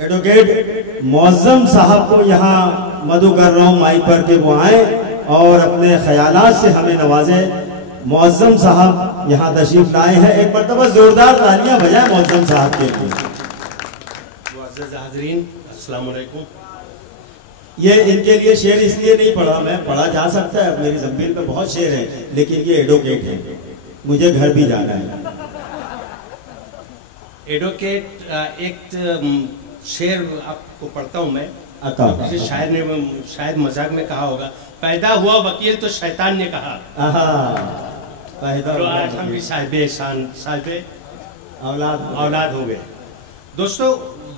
Advocate Mauzam साहब को यहाँ मदु कर रहा हूँ माइक पर के वो आए और अपने ख्यालात से हमें नवाजे। मौज़म साहब यहाँ तशरीफ लाए हैं, एक मरतबा जोरदार तालियां बजाएं मौज़म साहब के लिए। मुअज़्ज़ज़ हाज़रीन, अस्सलाम वालेकुम। ये इनके लिए शेर इसलिए नहीं पढ़ा, मैं पढ़ा जा सकता है, मेरी ज़मीन पे बहुत शेर है, लेकिन ये एडवोकेट है, मुझे घर भी जाना है। एडवोकेट एक शेर आपको पढ़ता हूँ मैं। किसी शायर ने शायद मजाक में कहा होगा, पैदा हुआ वकील तो शैतान ने कहा। तो आज हम भी साहिब औलाद हो गए। दोस्तों,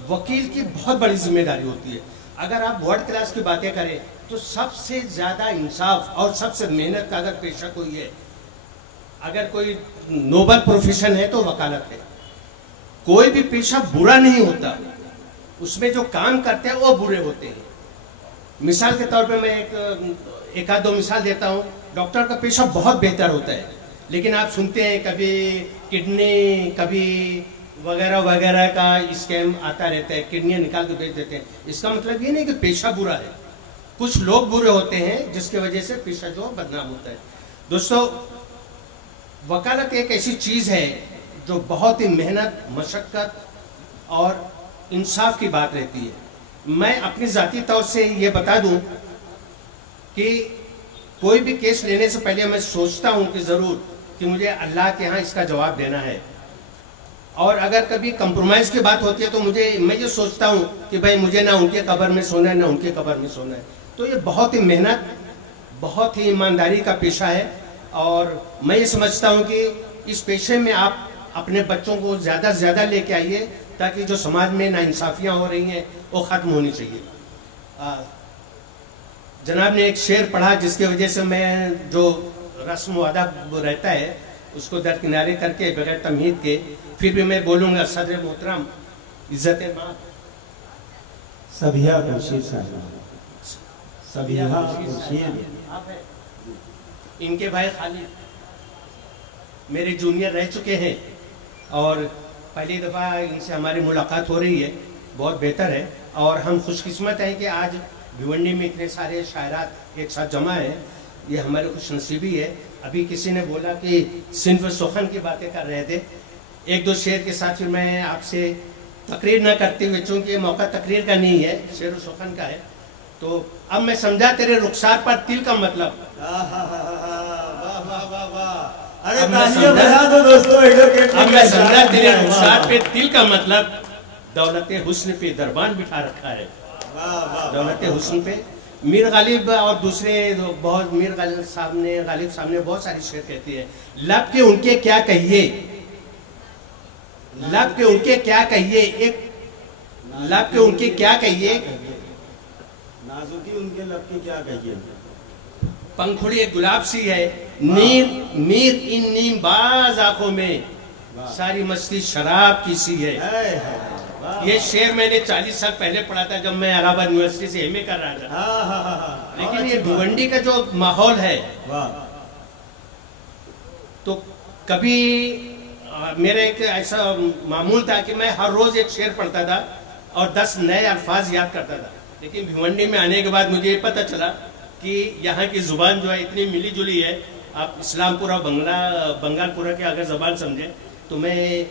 वकील की बहुत बड़ी जिम्मेदारी होती है। अगर आप वर्ल्ड क्लास की बातें करें तो सबसे ज्यादा इंसाफ और सबसे मेहनत का अगर पेशा कोई है, अगर कोई नोबल प्रोफेशन है तो वकालत है। कोई भी पेशा बुरा नहीं होता, उसमें जो काम करते हैं वो बुरे होते हैं। मिसाल के तौर पे मैं एक आध दो मिसाल देता हूँ। डॉक्टर का पेशा बहुत बेहतर होता है, लेकिन आप सुनते हैं कभी किडनी, कभी वगैरह वगैरह का स्कैम आता रहता है, किडनियाँ निकाल के बेच देते हैं। इसका मतलब ये नहीं कि पेशा बुरा है, कुछ लोग बुरे होते हैं जिसके वजह से पेशा जो बदनाम होता है। दोस्तों, वकालत एक ऐसी चीज है जो बहुत ही मेहनत, मशक्कत और इंसाफ की बात रहती है। मैं अपनी जाती तौर से ये बता दूं कि कोई भी केस लेने से पहले मैं सोचता हूं कि जरूर कि मुझे अल्लाह के यहाँ इसका जवाब देना है, और अगर कभी कंप्रोमाइज की बात होती है तो मैं ये सोचता हूं कि भाई मुझे ना उनके कब्र में सोना है ना उनके कब्र में सोना है। तो ये बहुत ही मेहनत, बहुत ही ईमानदारी का पेशा है, और मैं ये समझता हूं कि इस पेशे में आप अपने बच्चों को ज्यादा से ज्यादा लेके आइए, ताकि जो समाज में नाइंसाफियां हो रही हैं वो खत्म होनी चाहिए। जनाब ने एक शेर पढ़ा जिसकी वजह से मैं जो रस्म व अदब रहता है उसको दरकिनारे करके बगैर तमहीद के फिर भी मैं बोलूंगा। सदर मोहतरम, इज्जत माँ, सबिया खुर्शीद, इनके भाई खालिद मेरे जूनियर रह चुके हैं और पहली दफ़ा इनसे हमारी मुलाकात हो रही है, बहुत बेहतर है। और हम खुशकिस्मत हैं कि आज भिवंडी में इतने सारे शायरात एक साथ जमा हैं, ये हमारी खुशनसीबी है। अभी किसी ने बोला कि सिंध व सुखन की बातें कर रहे थे, एक दो शेर के साथ फिर मैं आपसे तकरीर न करते हुए, चूँकि मौका तकरीर का नहीं है, शेर व सुखन का है, तो अब मैं समझा तेरे रुखसार पर तिल का मतलब। अरे तालियां बजा दो दोस्तों, एडवोकेट। अब मैं समझा तेरे रुखसार पे तिल का मतलब दौलत हुस्न पे दरबान बिठा रखा है। दौलत हुस्न पे मीर गालिब और दूसरे बहुत, मीर गालिब साहब ने बहुत सारी शेर कहती है। लब के उनके क्या कहिए, लब के उनके क्या कहिए, एक लब के उनके क्या कहिए, नाजुकी उनके लब के क्या कहिए। पंखुड़ी एक गुलाब सी है, नीर इन नीम बाज आंखों में सारी मस्ती शराब की सी है। ये शेर मैंने 40 साल पहले पढ़ा था जब मैं इलाहाबाद यूनिवर्सिटी से एमए कर रहा था। लेकिन ये भिवंडी का जो माहौल है, तो कभी मेरा एक ऐसा मामूल था कि मैं हर रोज एक शेर पढ़ता था और 10 नए अल्फाज याद करता था। लेकिन भिवंडी में आने के बाद मुझे ये पता चला कि यहाँ की जुबान जो है इतनी मिली जुली है। आप इस्लामपुरा बंगालपुरा के अगर जबान समझे तो मैं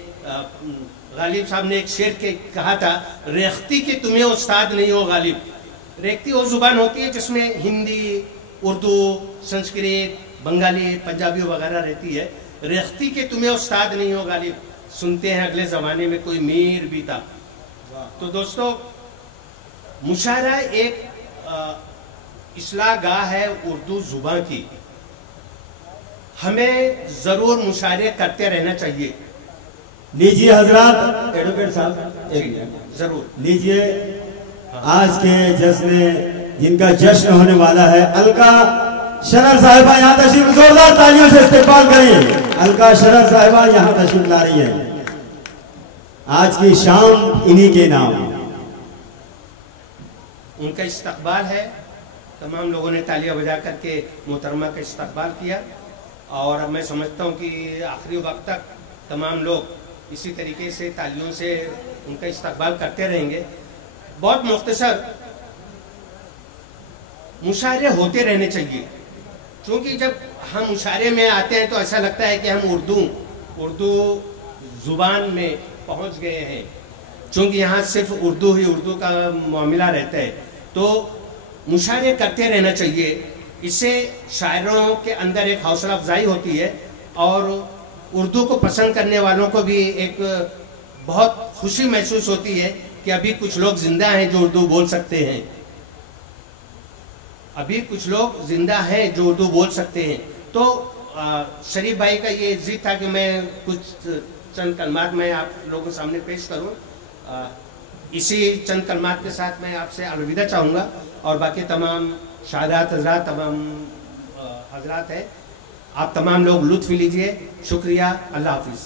गालिब साहब ने एक शेर के कहा था, रेख्ती के तुम्हें उस्ताद नहीं हो गालिब। रेख्ती वो जुबान होती है जिसमें हिंदी, उर्दू, संस्कृत, बंगाली, पंजाबी वगैरह रहती है। रेख्ती के तुम्हें उस्ताद नहीं हो गालिब, सुनते हैं अगले जमाने में कोई मीर भी था। तो दोस्तों, मुशायरा एक इस्लाह गाह है उर्दू जुबान की। हमें जरूर मुशायरे करते रहना चाहिए। लीजिए हजरात, एडवोकेट साहब जरूर लीजिए। आज के जश्न, जिनका जश्न होने वाला है, अलका शरर साहिबा यहाँ तशरीफ, जोरदार तालियों से इस्तेमाल करिए। अलका शरर साहिबा यहाँ तशरीफ ला रही है। आज की शाम इन्हीं के नाम, उनका इस्तकबाल है। तमाम लोगों ने तालियां बजा करके मोहतरमा का इस्तकबाल किया, और मैं समझता हूँ कि आखिरी वक्त तक तमाम लोग इसी तरीके से तालियों से उनका इस्तकबाल करते रहेंगे। बहुत मुख्तसर, मुशायरे होते रहने चाहिए, क्योंकि जब हम मुशायरे में आते हैं तो ऐसा लगता है कि हम उर्दू ज़ुबान में पहुंच गए हैं, क्योंकि यहाँ सिर्फ उर्दू का मामला रहता है। तो मुशायरे करते रहना चाहिए, इससे शायरों के अंदर एक हौसला अफजाई होती है और उर्दू को पसंद करने वालों को भी एक बहुत खुशी महसूस होती है कि अभी कुछ लोग जिंदा हैं जो उर्दू बोल सकते हैं, अभी कुछ लोग जिंदा हैं जो उर्दू बोल सकते हैं। तो शरीफ भाई का ये जिद था कि मैं कुछ चंद कलमात मैं आप लोगों के सामने पेश करूं। इसी चंद कलमात के साथ मैं आपसे अलविदा चाहूँगा और बाकी तमाम शादात हजरात, तमाम हजरात है, आप तमाम लोग लुत्फ़ लीजिए। शुक्रिया, अल्लाह हाफिज़।